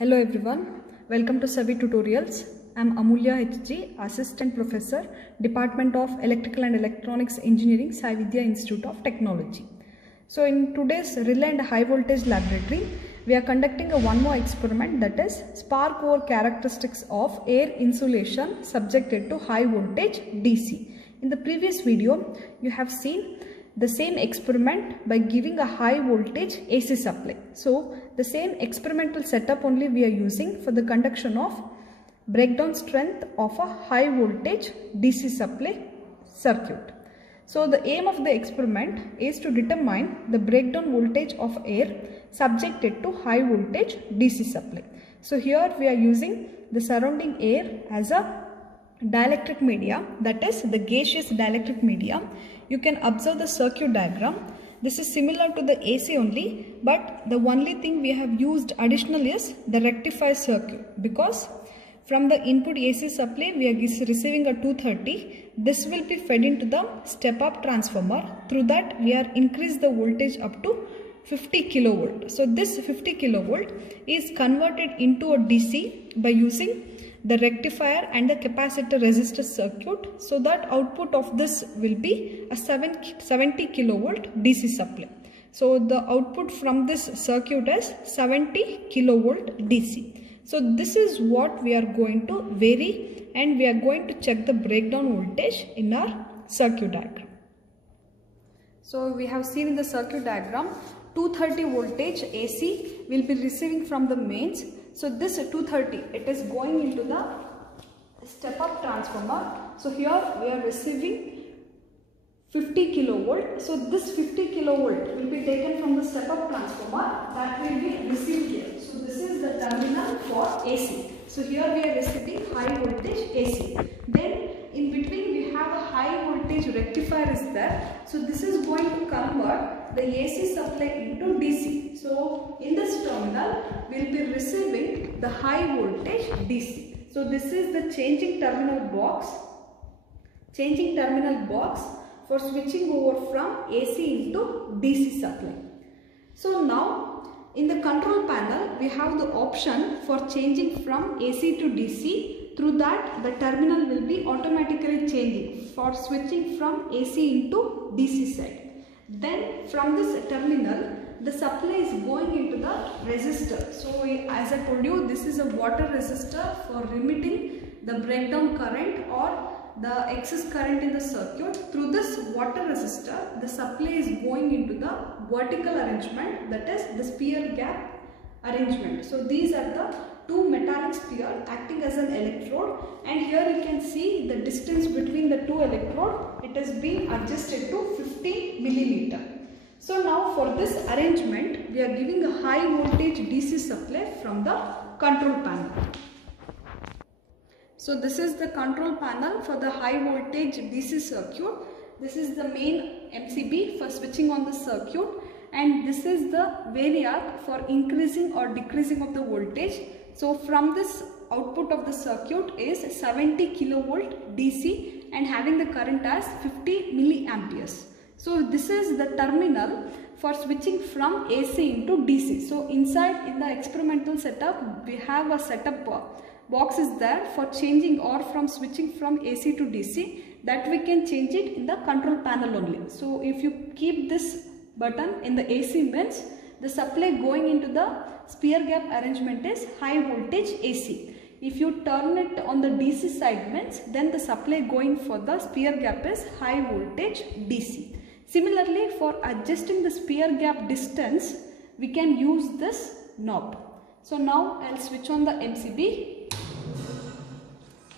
Hello everyone, welcome to Savi Tutorials. I am Amulya HG, Assistant Professor, Department of Electrical and Electronics Engineering, Sai Vidya Institute of Technology. So in today's relay and high voltage laboratory, we are conducting one more experiment, that is spark over characteristics of air insulation subjected to high voltage DC. In the previous video, you have seen the same experiment by giving a high voltage AC supply. So the same experimental setup only we are using for the conduction of breakdown strength of a high voltage DC supply circuit. So the aim of the experiment is to determine the breakdown voltage of air subjected to high voltage DC supply. So here we are using the surrounding air as a dielectric media, that is the gaseous dielectric media. You can observe the circuit diagram. This is similar to the AC only, but the only thing we have used additional is the rectifier circuit, because from the input AC supply we are receiving a 230. This will be fed into the step up transformer. Through that we are increase the voltage up to 50 kilovolt. So this 50 kilovolt is converted into a DC by using the rectifier and the capacitor resistor circuit, so that output of this will be a 70 kilovolt DC supply. So the output from this circuit is 70 kilovolt DC. So this is what we are going to vary, and we are going to check the breakdown voltage in our circuit diagram. So we have seen in the circuit diagram 230 voltage AC will be receiving from the mains. So this 230, it is going into the step up transformer. So here we are receiving 50 kilovolt. So this 50 kilovolt will be taken from the step up transformer, that will be received here. So this is the terminal for AC. So here we are receiving high voltage AC. Then in between we have a high voltage rectifier is there. So this is going to convert the AC supply into DC. So in this terminal we will be receiving the high voltage DC. So this is the changing terminal box for switching over from AC into DC supply. So now in the control panel we have the option for changing from AC to DC. Through that the terminal will be automatically changing for switching from AC into DC side. Then from this terminal the supply is going into the resistor. So as I told you, this is a water resistor for limiting the breakdown current or the excess current in the circuit. Through this water resistor the supply is going into the vertical arrangement, that is the spear gap arrangement. So these are the two metallic sphere acting as an electrode, and here you can see the distance between the two electrode, it has been adjusted to 50 millimeter. So now for this arrangement we are giving a high voltage DC supply from the control panel. So this is the control panel for the high voltage DC circuit. This is the main MCB for switching on the circuit, and this is the variac for increasing or decreasing of the voltage. So from this output of the circuit is 70 kilovolt DC and having the current as 50 milliamperes. So this is the terminal for switching from AC into DC. So inside in the experimental setup we have a setup box is there for changing or from switching from AC to DC, that we can change it in the control panel only. So if you keep this button in the AC means the supply going into the spear gap arrangement is high voltage AC. If you turn it on the DC side means then the supply going for the spear gap is high voltage DC. Similarly, for adjusting the spear gap distance we can use this knob. So now I'll switch on the MCB.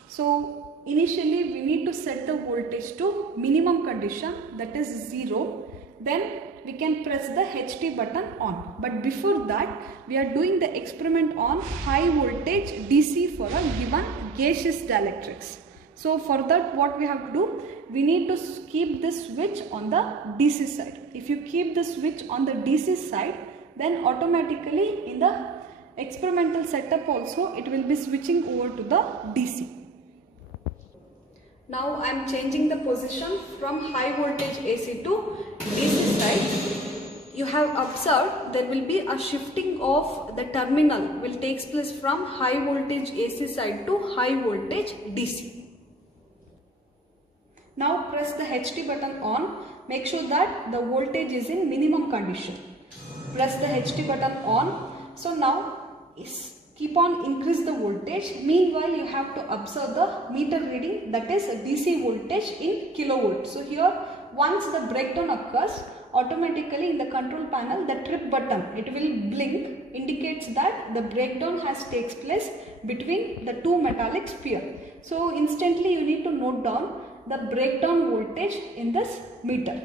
So initially we need to set the voltage to minimum condition, that is 0. Then we can press the HT button on. But before that we are doing the experiment on high voltage DC for a given gaseous dielectrics. So for that what we have to do, we need to keep this switch on the DC side. If you keep the switch on the DC side, then automatically in the experimental setup also it will be switching over to the DC. Now I am changing the position from high voltage AC to DC side. you have observed there will be a shifting of the terminal will takes place from high voltage AC side to high voltage DC. Now press the HT button on. Make sure that the voltage is in minimum condition. Press the HT button on. So now keep on increase the voltage. Meanwhile, you have to observe the meter reading, that is DC voltage in kilovolt. So here, once the breakdown occurs, automatically in the control panel the trip button, it will blink, indicates that the breakdown has takes place between the two metallic sphere. So instantly you need to note down the breakdown voltage in this meter.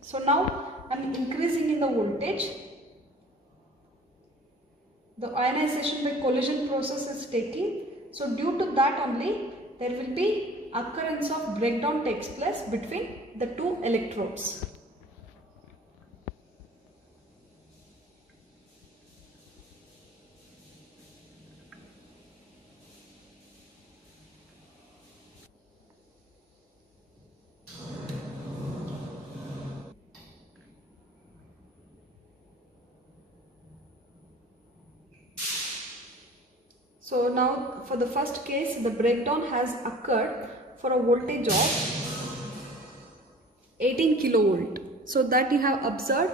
So now I am increasing in the voltage. The ionization by collision process is taking. So due to that only there will be occurrence of breakdown takes place between the two electrodes. So now for the first case, the breakdown has occurred for a voltage of 18 kilovolt. So that you have observed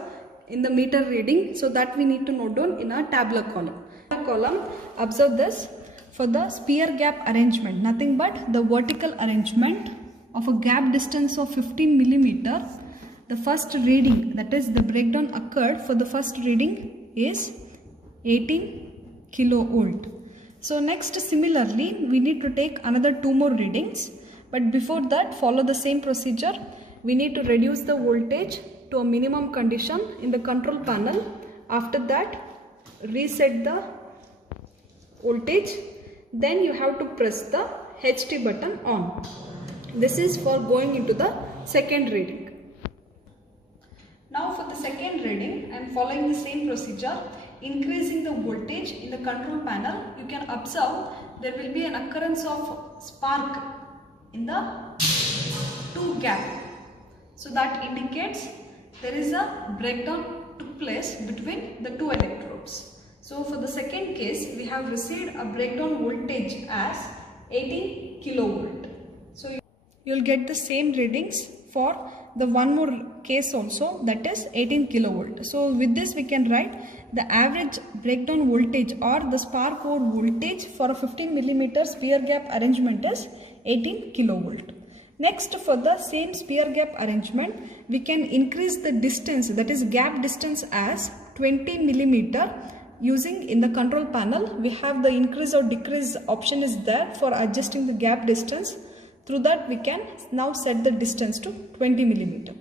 in the meter reading. So that we need to note down in our tabular column. Observe this for the sphere gap arrangement. Nothing but the vertical arrangement of a gap distance of 15 millimeter. The first reading, that is the breakdown occurred for the first reading is 18 kilovolt. So next, similarly, we need to take another two more readings, but before that follow the same procedure. We need to reduce the voltage to a minimum condition in the control panel. After that, reset the voltage. Then you have to press the HT button on. This is for going into the second reading. Now for the second reading, I am following the same procedure. Increasing the voltage in the control panel, you can observe there will be an occurrence of spark in the two gap. So that indicates there is a breakdown took place between the two electrodes. So for the second case, we have received a breakdown voltage as 18 kilovolt. So you will get the same readings for the one more case also, that is 18 kilovolt. So with this we can write the average breakdown voltage or the spark over voltage for a 15 millimeter sphere gap arrangement is 18 kilovolt. Next, for the same sphere gap arrangement, we can increase the distance, that is gap distance, as 20 millimeter. Using in the control panel, we have the increase or decrease option is there for adjusting the gap distance. Through that we can now set the distance to 20 millimeter.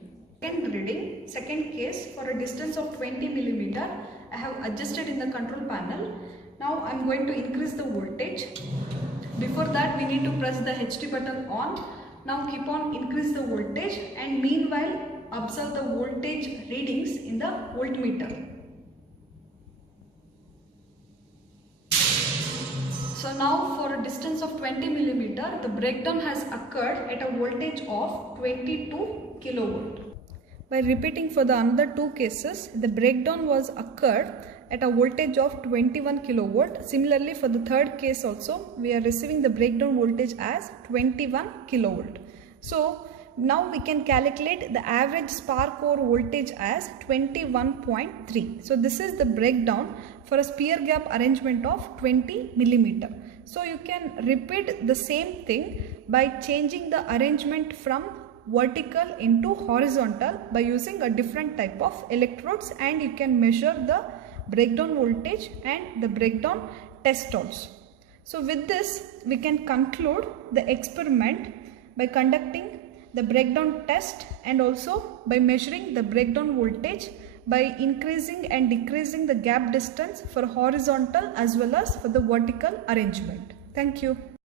Second reading, second case, for a distance of 20 millimeter, I have adjusted in the control panel. Now I am going to increase the voltage. Before that we need to press the HT button on. Now keep on increase the voltage and meanwhile observe the voltage readings in the voltmeter. So now for a distance of 20 millimeter, the breakdown has occurred at a voltage of 22 kilovolt. By repeating for the another two cases, the breakdown was occurred at a voltage of 21 kilovolt. Similarly, for the third case also, we are receiving the breakdown voltage as 21 kilovolt. So now we can calculate the average spark over voltage as 21.3. So this is the breakdown for a sphere gap arrangement of 20 millimeter. So you can repeat the same thing by changing the arrangement from vertical into horizontal by using a different type of electrodes, and you can measure the breakdown voltage and the breakdown test also. So with this we can conclude the experiment by conducting the breakdown test and also by measuring the breakdown voltage by increasing and decreasing the gap distance for horizontal as well as for the vertical arrangement. Thank you.